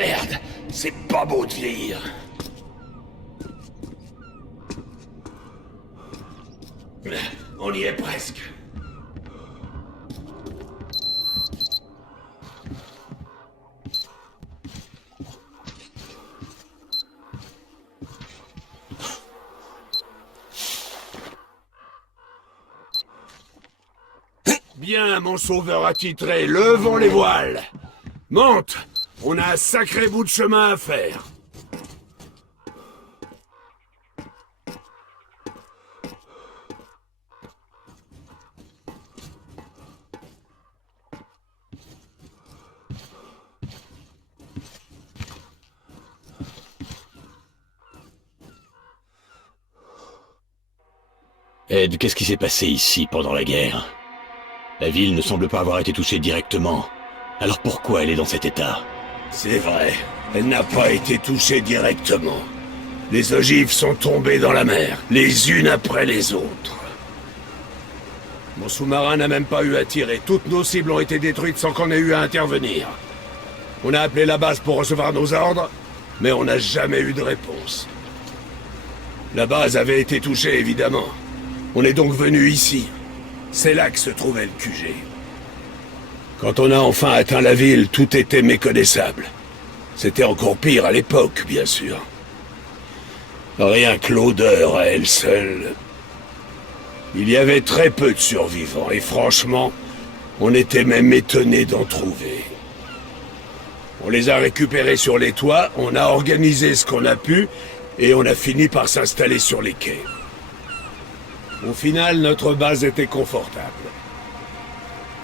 Merde, c'est pas beau de vieillir. On y est presque. Bien, mon sauveur attitré, levons les voiles. Monte, on a un sacré bout de chemin à faire. Ed, qu'est-ce qui s'est passé ici pendant la guerre? La ville ne semble pas avoir été touchée directement. Alors pourquoi elle est dans cet état? C'est vrai, elle n'a pas été touchée directement. Les ogives sont tombées dans la mer, les unes après les autres. Mon sous-marin n'a même pas eu à tirer. Toutes nos cibles ont été détruites sans qu'on ait eu à intervenir. On a appelé la base pour recevoir nos ordres, mais on n'a jamais eu de réponse. La base avait été touchée, évidemment. On est donc venu ici. C'est là que se trouvait le QG. Quand on a enfin atteint la ville, tout était méconnaissable. C'était encore pire à l'époque, bien sûr. Rien que l'odeur à elle seule. Il y avait très peu de survivants, et franchement, on était même étonnés d'en trouver. On les a récupérés sur les toits, on a organisé ce qu'on a pu, et on a fini par s'installer sur les quais. Au final, notre base était confortable.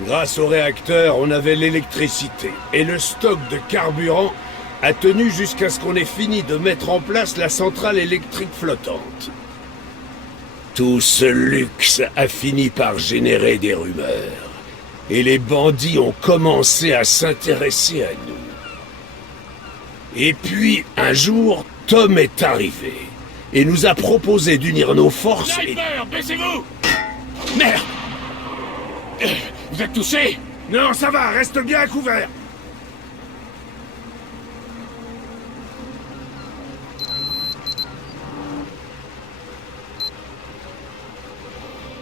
Grâce au réacteur, on avait l'électricité, et le stock de carburant a tenu jusqu'à ce qu'on ait fini de mettre en place la centrale électrique flottante. Tout ce luxe a fini par générer des rumeurs, et les bandits ont commencé à s'intéresser à nous. Et puis, un jour, Tom est arrivé, et nous a proposé d'unir nos forces. Sniper, baissez-vous! Merde! Vous êtes touché? Non, ça va, reste bien à couvert.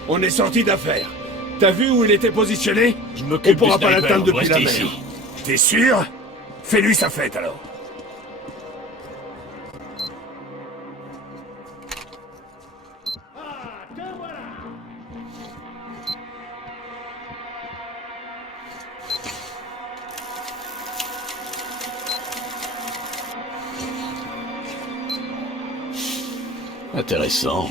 On est sorti d'affaire. T'as vu où il était positionné? Je m'occupe On pourra du pas sniper, l'atteindre depuis la restez mer. ici. T'es sûr? Fais-lui sa fête alors. Intéressant.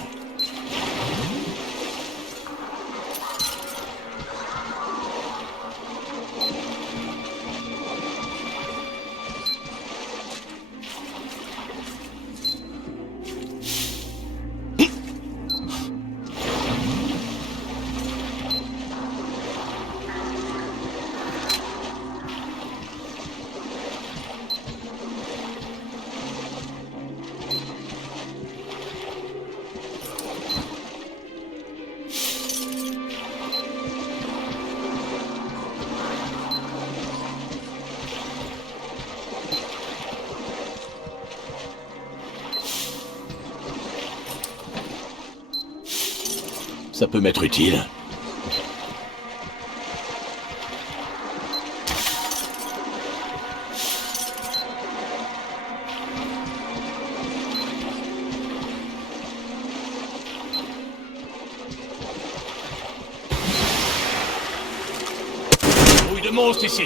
Ça peut m'être utile. Brouille de monstre ici!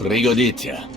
Пригодиться.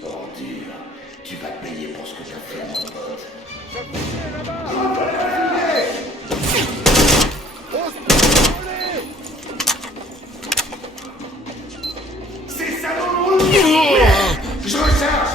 Ordure, tu vas payer pour ce que t'as fait à mon pote. C'est salauds! Je recharge!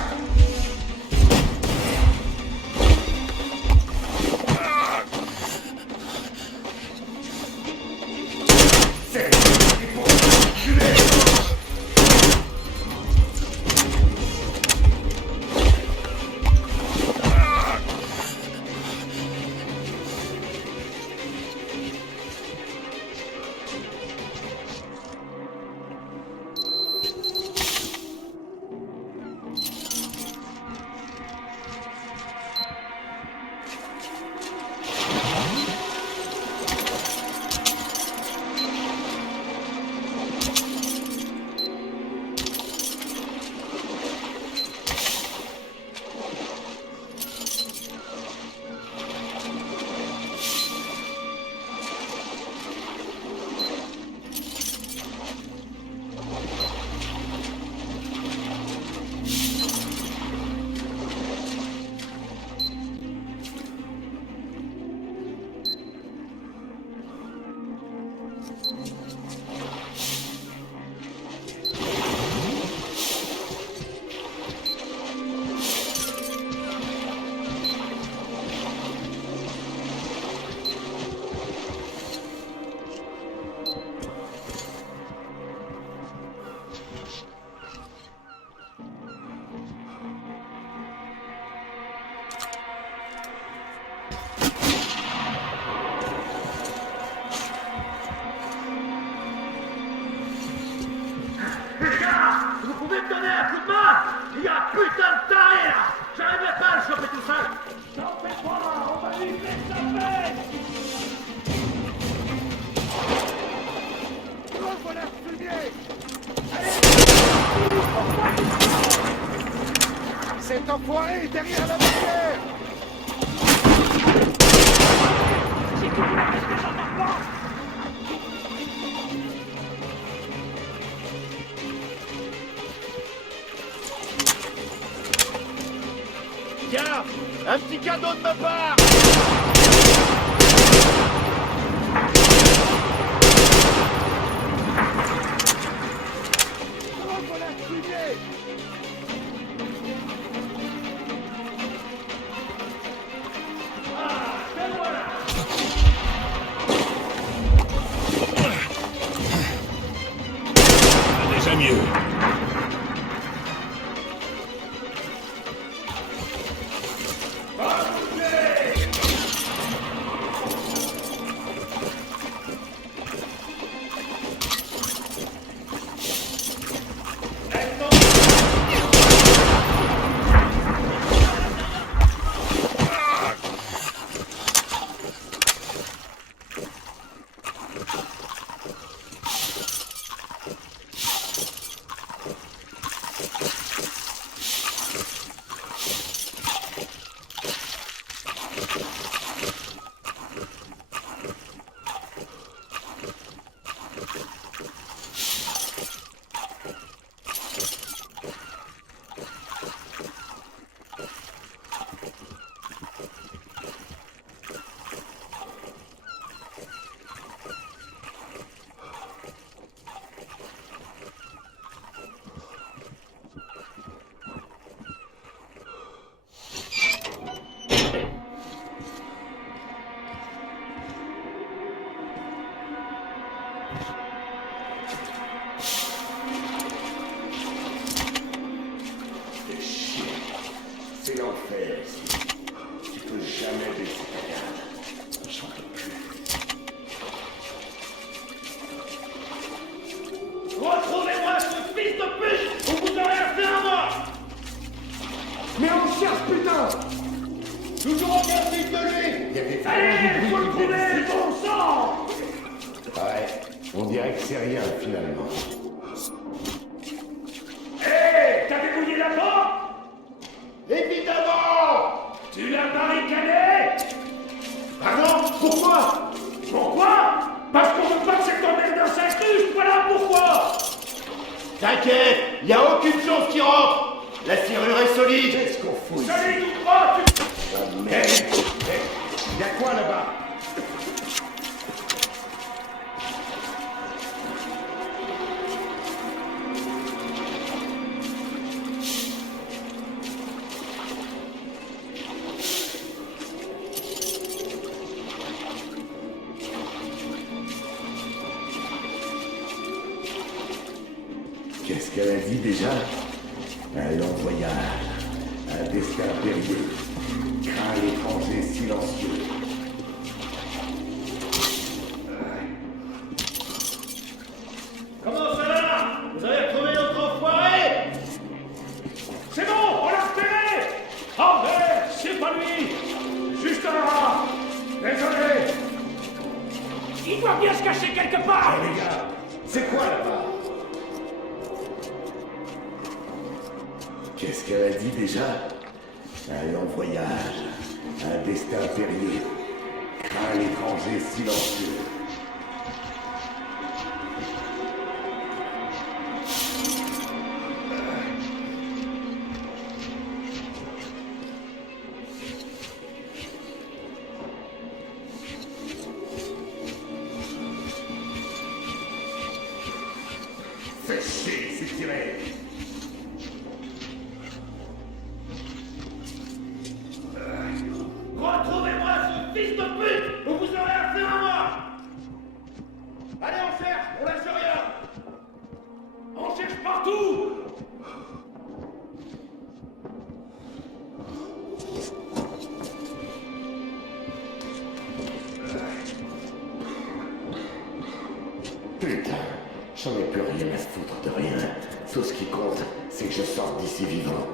Vous pouvez me donner un coup de main? Il y a un putain de taré là! J'arriverai pas à le choper tout seul! J'en fais pas! On va lui faire sa peine! Revoilà le fumier! Allez! Cet enfoiré est derrière la barrière! J'ai tout vu la piste que j'entends pas! Tiens, un petit cadeau de ma part. Revoilà le fumier. Ah, te voilà. Déjà mieux. C'est l'enfer ici. peux jamais baisser ta garde. J'en peux plus. Retrouvez-moi ce fils de pute ou vous aurez affaire à moi! Mais on cherche, putain! Toujours aucun signe de lui! Il y a des Allez, faut le trouver, bon sang! Ouais, on dirait que c'est rien, finalement. Hé, t'as débrouillé la porte? Évidemment! Tu l'as barricadé? Pardon? Pourquoi? Pourquoi? Parce qu'on veut pas que cette emmerdeur s'incruste, voilà pourquoi! T'inquiète, il n'y a aucune chose qui rentre! La serrure est solide! Qu'est-ce qu'on fout ici? Solide ou pas, tu... Oh merde! Il y a quoi là-bas? Qu'est-ce qu'elle a dit déjà? Un long voyage, un destin périlleux, craint l'étranger silencieux. Comment ça va? Vous avez retrouvé notre enfoiré? C'est bon, on l'a repéré! Oh merde, c'est pas lui! Juste là! Désolé! Il doit bien se cacher quelque part! Les gars, c'est quoi là-bas? Qu'est-ce qu'elle a dit déjà? Un long voyage, un destin périlleux, craint l'étranger silencieux. Fais chier, c'est tiré. Retrouvez-moi ce fils de pute ou vous aurez affaire à moi! Allez, on cherche, on lâche rien! On cherche partout! Putain, j'en ai plus rien à foutre de rien. Tout ce qui compte, c'est que je sorte d'ici vivant.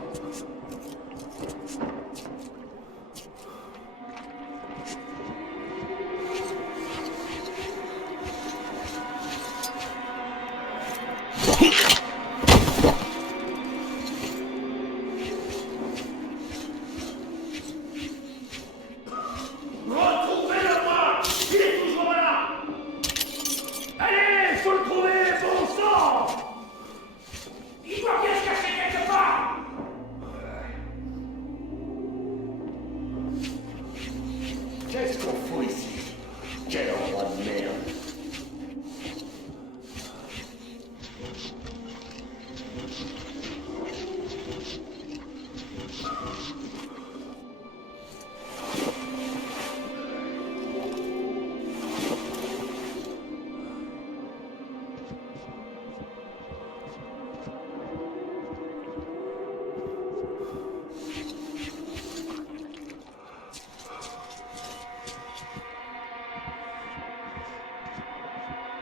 Retrouvez-le moi! Il est toujours là! Allez, faut le trouver, bon sang! Il doit bien se cacher quelque part! Qu'est-ce qu'on fout ici? Quel endroit de merde!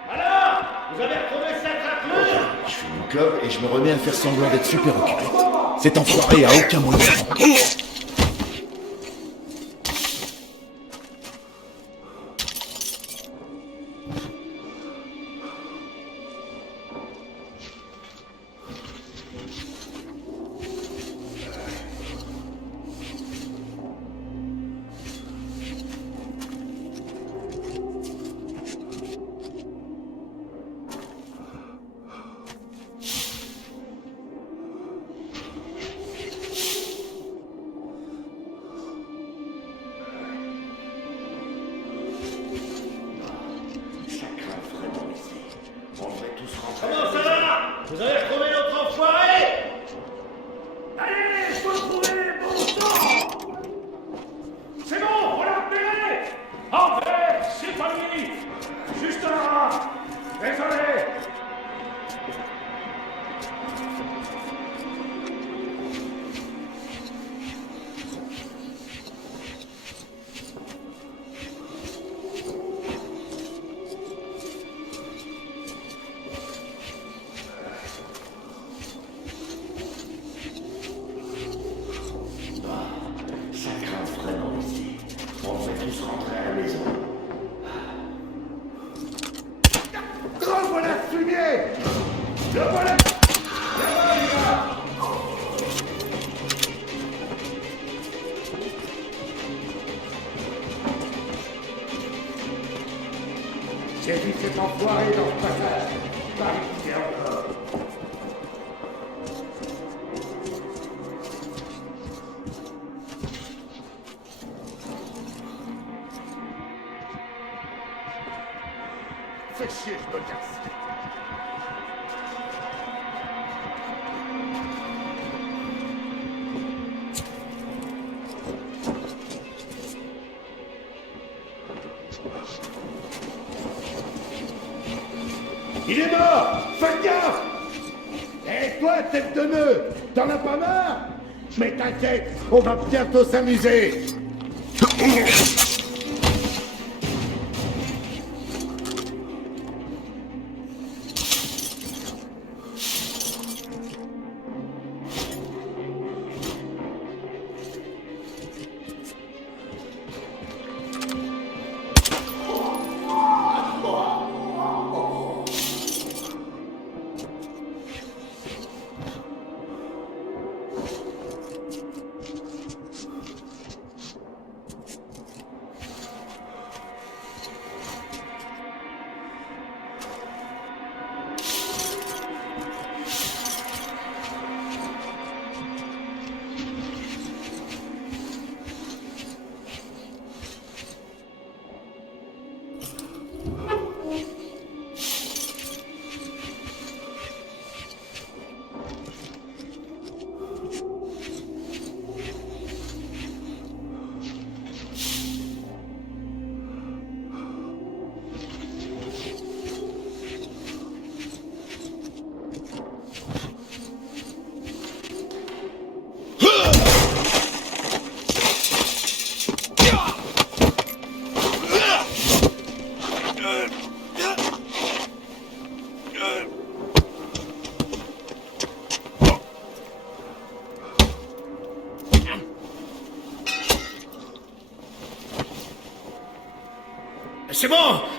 Alors, vous avez retrouvé cette raclure? Je fume une clope et je me remets à faire semblant d'être super occupé. Cet enfoiré a aucun moyen. rentrer à la maison. Revoilà ce fumier! Le voilà! Là-bas, les gars! J'ai vu cet enfoiré dans le passage. Pas écouter encore. Fais chier, je me casse. Il est mort! Faites gaffe! Et toi, tête de nœud, t'en as pas marre? Mais t'inquiète, on va bientôt s'amuser!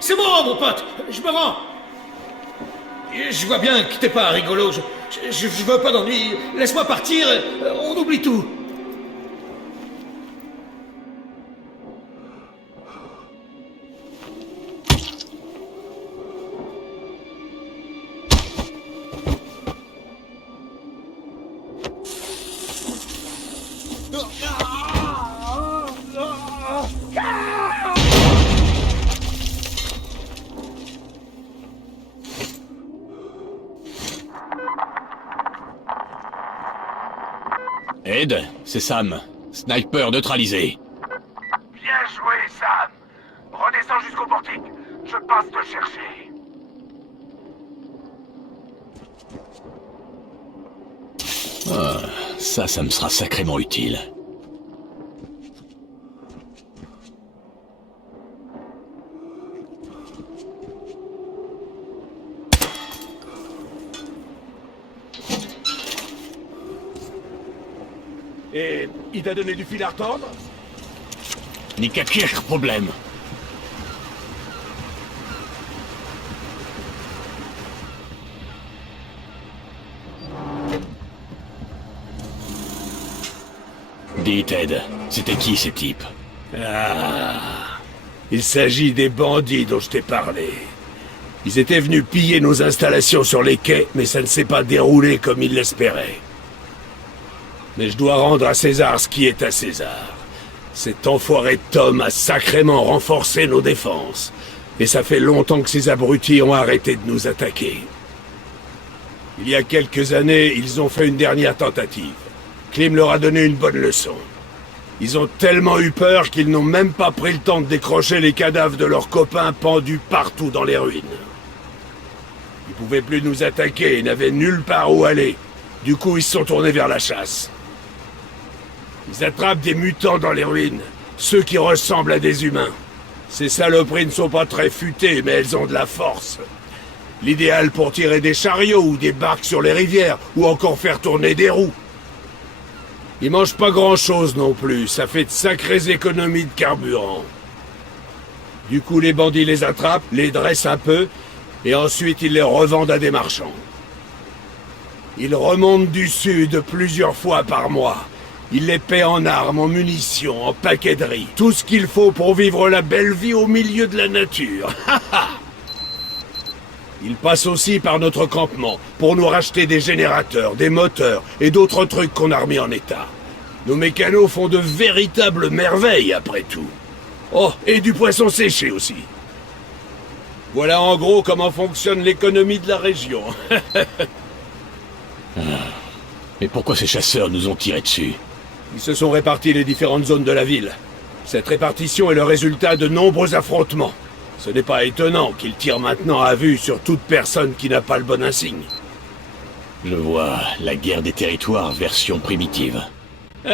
C'est bon, mon pote, je me rends. Je vois bien que t'es pas rigolo, je veux pas d'ennui. Laisse-moi partir, on oublie tout. Ed, c'est Sam. Sniper neutralisé. Bien joué, Sam. Redescends jusqu'au portique. Je passe te chercher. Ça me sera sacrément utile. Et il t'a donné du fil à retordre? Nika Kirch, problème. Dis, Ted, c'était qui ces types? Ah, il s'agit des bandits dont je t'ai parlé. Ils étaient venus piller nos installations sur les quais, mais ça ne s'est pas déroulé comme ils l'espéraient. Mais je dois rendre à César ce qui est à César. Cet enfoiré de Tom a sacrément renforcé nos défenses. Et ça fait longtemps que ces abrutis ont arrêté de nous attaquer. Il y a quelques années, ils ont fait une dernière tentative. Klim leur a donné une bonne leçon. Ils ont tellement eu peur qu'ils n'ont même pas pris le temps de décrocher les cadavres de leurs copains pendus partout dans les ruines. Ils pouvaient plus nous attaquer et n'avaient nulle part où aller. Du coup, ils se sont tournés vers la chasse. Ils attrapent des mutants dans les ruines, ceux qui ressemblent à des humains. Ces saloperies ne sont pas très futées, mais elles ont de la force. L'idéal pour tirer des chariots ou des barques sur les rivières, ou encore faire tourner des roues. Ils mangent pas grand-chose non plus, ça fait de sacrées économies de carburant. Du coup, les bandits les attrapent, les dressent un peu, et ensuite ils les revendent à des marchands. Ils remontent du sud plusieurs fois par mois. Ils les paient en armes, en munitions, en paqueterie. Tout ce qu'il faut pour vivre la belle vie au milieu de la nature. Ils passent aussi par notre campement pour nous racheter des générateurs, des moteurs et d'autres trucs qu'on a remis en état. Nos mécanos font de véritables merveilles après tout. Oh, et du poisson séché aussi. Voilà en gros comment fonctionne l'économie de la région. Mais pourquoi ces chasseurs nous ont tiré dessus? Ils se sont répartis les différentes zones de la ville. Cette répartition est le résultat de nombreux affrontements. Ce n'est pas étonnant qu'ils tirent maintenant à vue sur toute personne qui n'a pas le bon insigne. Je vois la guerre des territoires version primitive. Ok,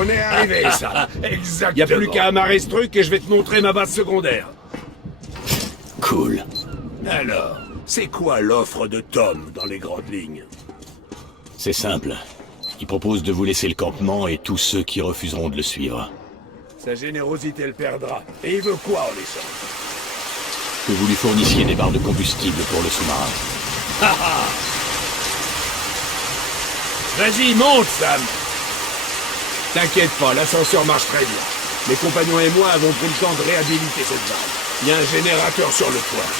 on est arrivé, ça. Exactement. Y a plus qu'à amarrer ce truc et je vais te montrer ma base secondaire. Cool. Alors, c'est quoi l'offre de Tom dans les grandes lignes? C'est simple. Il propose de vous laisser le campement et tous ceux qui refuseront de le suivre. Sa générosité le perdra. Et il veut quoi en échange? Que vous lui fournissiez des barres de combustible pour le sous-marin. Vas-y, monte, Sam. T'inquiète pas, l'ascenseur marche très bien. Mes compagnons et moi avons pris le temps de réhabiliter cette base. Il y a un générateur sur le toit.